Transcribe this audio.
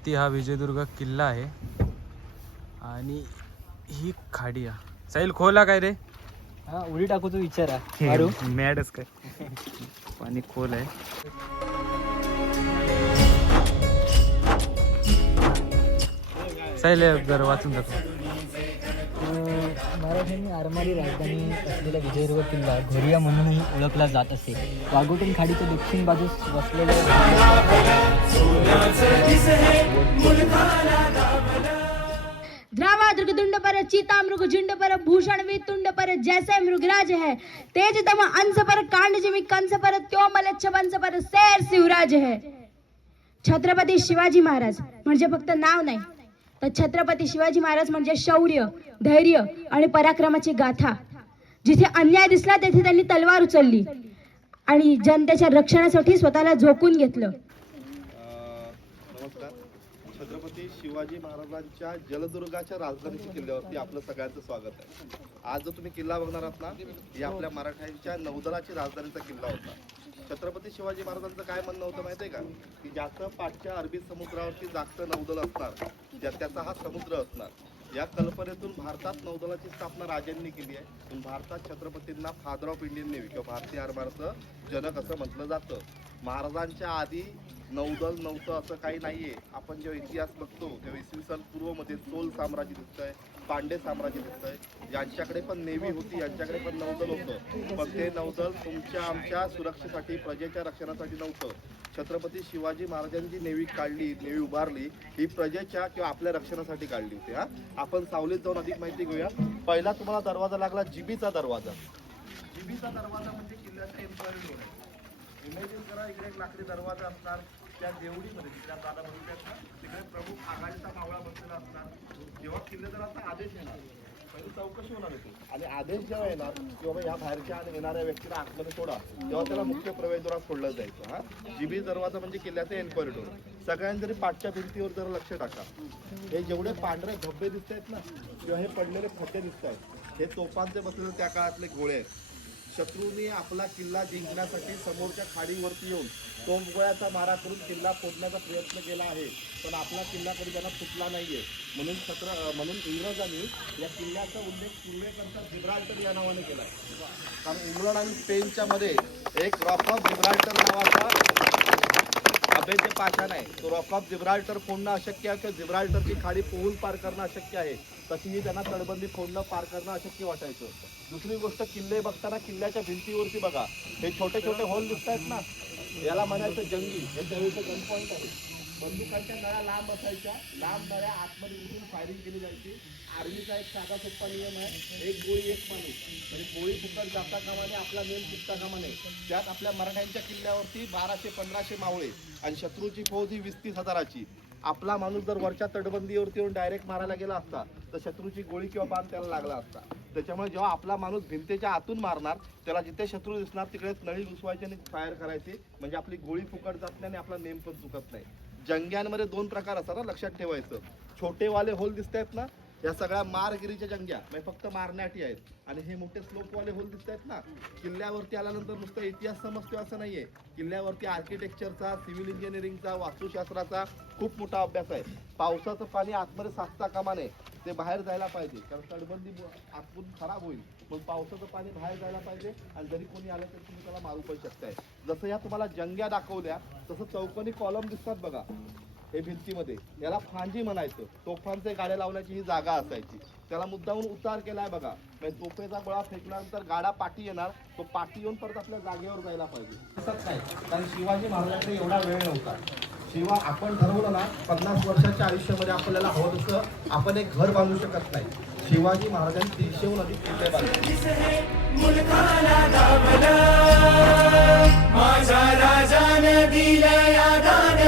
वरती हा विजयदुर्ग किल्ला आहे आणि ही खाडी आहे. साहिल खोला काय रे? हा उडी टाकूचा विचार आहे. मॅडच काय पाणी खोल आहे. साहिल जर वाचून जातो. मराठ्यांनी आरमारी राजधानी असलेला विजयदुर्ग किल्ला घोरिया म्हणूनही ओळखला जात असे. वाघोटन खाडीच्या दक्षिण बाजूस वसलेल्या द्रावा दुर्गदुंड पर चीता मृग झुंड पर भूषण वितुंड पर जैसे मृगराज है तेज तम अंश पर कांड जिमी कंस पर त्यो मलच्छ वंश पर शेर शिवराज है. छत्रपती शिवाजी महाराज म्हणजे फक्त नाव नाही तर छत्रपती शिवाजी महाराज म्हणजे शौर्य, धैर्य आणि पराक्रमाची गाथा. जिथे अन्याय दिसला तेथे त्यांनी तलवार उचलली आणि जनतेच्या रक्षणासाठी स्वतःला झोकून घेतलं. नमस्कार. छत्रपती शिवाजी महाराजांच्या जलदुर्गाच्या राजधानीच्या किल्ल्यावरती आपलं सगळ्यांचं स्वागत आहे. आज जो तुम्ही किल्ला बघणार आहात ना, ही आपल्या मराठ्यांच्या नौदलाची राजधानीचा किल्ला होता. छत्रपती शिवाजी महाराजांचं काय म्हणणं होतं माहिती आहे का, की ज्याचं पाठच्या अरबी समुद्रावरती जास्त नौदल असणार त्याचा हा समुद्र असणार. या कल्पनेतून भारतात नौदलाची स्थापना राजांनी केली आहे. पण भारतात छत्रपतींना फादर ऑफ इंडियन नेव्ही किंवा भारतीय आरमाराचं जनक असं म्हटलं जातं. महाराजांच्या आधी नौदल नव्हतं असं काही नाहीये. आपण जेव्हा इतिहास बघतो तेव्हा इसवी सन पूर्वमध्ये चोल साम्राज्य दिसतंय, पांडे साम्राज्य दिसतंय. यांच्याकडे पण नेव्ही होती, यांच्याकडे पण नौदल होतं. पण ते नौदल तुमच्या आमच्या सुरक्षेसाठी, प्रजेच्या रक्षणासाठी नव्हतं. छत्रपती शिवाजी महाराजांनी जी नेव्ही काढली, नेव्ही उभारली, ही प्रजेच्या किंवा आपल्या रक्षणासाठी काढली होती. हा आपण सावलीत जाऊन अधिक माहिती घेऊया. पहिला तुम्हाला दरवाजा लागला जिबीचा दरवाजा. जिबीचा दरवाजा म्हणजे किल्ल्याचा एन्क्वायरी डोर आहे. इमेजिन करा, इकडे एक लाकडी दरवाजा असणार, त्या देवडीमध्ये तिथल्या दादा बघितल्या तिकडे प्रमुख आघाडीचा मावळा बसलेला असणार. जेव्हा किल्लेदाराचा आदेश येणार, पहिली चौकशी होणार होती आणि आदेश जेव्हा येणार किंवा ह्या बाहेरच्या आणि येणाऱ्या व्यक्तीला आतमध्ये सोडा, तेव्हा त्याला मुख्य प्रवेशद्वारात सोडलं जायचं. हा जिबी दरवाजा म्हणजे किल्ल्याचा एन्क्वायरी डोर. सगळ्यांनी जरी पाठच्या भिंतीवर जरा लक्ष टाका. हे जेवढे पांढरे धब्बे दिसत आहेत ना किंवा हे पडलेले खड्डे दिसत आहेत, हे तोफांचे बसलेले त्या काळातले गोळे आहेत. शत्रूने आपला किल्ला जिंकण्यासाठी समोरच्या खाडीवरती येऊन तोफगोळ्याचा मारा करून किल्ला फोडण्याचा प्रयत्न केला आहे. पण आपला किल्ला कधी त्यांना फुटला नाहीये. म्हणून इंग्रजांनी या किल्ल्याचा उल्लेख पूर्वेकडचा जिब्राल्टर या नावाने केला. कारण इंग्लंड आणि स्पेनच्या मध्ये एक रॉक ऑफ जिब्राल्टर नावाचा अभेद्य पाषाण आहे. तो रॉक ऑफ जिब्राल्टर फोडणं अशक्य आहे किंवा जिब्राल्टरची खाडी पोहून पार करणं अशक्य आहे. तशीही त्यांना तटबंदी फोडणं पार करणं अशक्य वाटायचं. दुसरी गोष्ट, किल्ले बघताना किल्ल्याच्या भिंतीवरती बघा, हे छोटे छोटे होल दिसत आहेत ना, याला म्हणायचं जंगी. हे त्यावेळीचं गन पॉईंट आहे. बंदुकांच्या नळ्या लांब असायच्या, लांब नळ्या आतमध्ये उडून फायरिंग केली जायची. आर्मीचा एक साधा सोप्पा नियम आहे, एक गोळी एक माणूस. म्हणजे गोळी फुकट जाता कामा नये, आपला नेम फुटता कामा नये. त्यात आपल्या मराठ्यांच्या किल्ल्यावरती 1200-1500 मावळे आणि शत्रूची फौज ही 20-30 हजाराची. आपला माणूस जर वरच्या तटबंदीवरती येऊन डायरेक्ट मारायला गेला असता तर शत्रूची गोळी किंवा बाण त्याला लागला असता. त्याच्यामुळे जेव्हा आपला माणूस भिंतीच्या आतून मारणार, त्याला जिथे शत्रू दिसणार तिकडे नळी घुसवायची आणि फायर करायची. म्हणजे आपली गोळी फुकट जात नाही आणि आपला नेम पण चुकत नाही. जंग्यांमध्ये 2 प्रकार असतात ना, लक्षात ठेवायचं. छोटेवाले होल दिसत आहेत ना, या सगळ्या मारगिरीच्या जंग्या म्हणजे फक्त मारण्याटी आहेत. आणि हे मोठे स्लोपवाले होल दिसत आहेत ना, किल्ल्यावरती आल्यानंतर नुसतं इतिहास समजतो असं नाहीये. किल्ल्यावरती आर्किटेक्चरचा, सिव्हिल इंजिनिअरिंगचा, वास्तुशास्त्राचा खूप मोठा अभ्यास आहे. पावसाचं पाणी आतमध्ये साचता कामा नये, ते बाहेर जायला पाहिजे. कारण तटबंदी आतून खराब होईल. मग पावसाचं पाणी बाहेर जायला पाहिजे आणि जरी कोणी आलं तर तुम्ही त्याला मारू पण शकताय. जसं या तुम्हाला जंग्या दाखवल्या तसं चौकोनी कॉलम दिसतात बघा हे भिंतीमध्ये, याला फांजी म्हणायचं. तोफांचे गाड्या लावण्याची ही जागा असायची. त्याला मुद्दाहून उतार केलाय बघा. म्हणजे तोफेचा गोळा फेकल्यानंतर गाडा पाठी येणार, तो पाठी येऊन परत आपल्या जागेवर जायला पाहिजे. तसंच नाही, कारण शिवाजी महाराजांकडे एवढा वेळ नव्हता. शिवाय आपण ठरवलं ना 50 वर्षाच्या आयुष्यामध्ये आपल्याला हवं तसं आपण एक घर बांधू शकत नाही. शिवाजी महाराजांनी 300हून अधिक किल्ले बांधले. माझा राजाने दिले आदान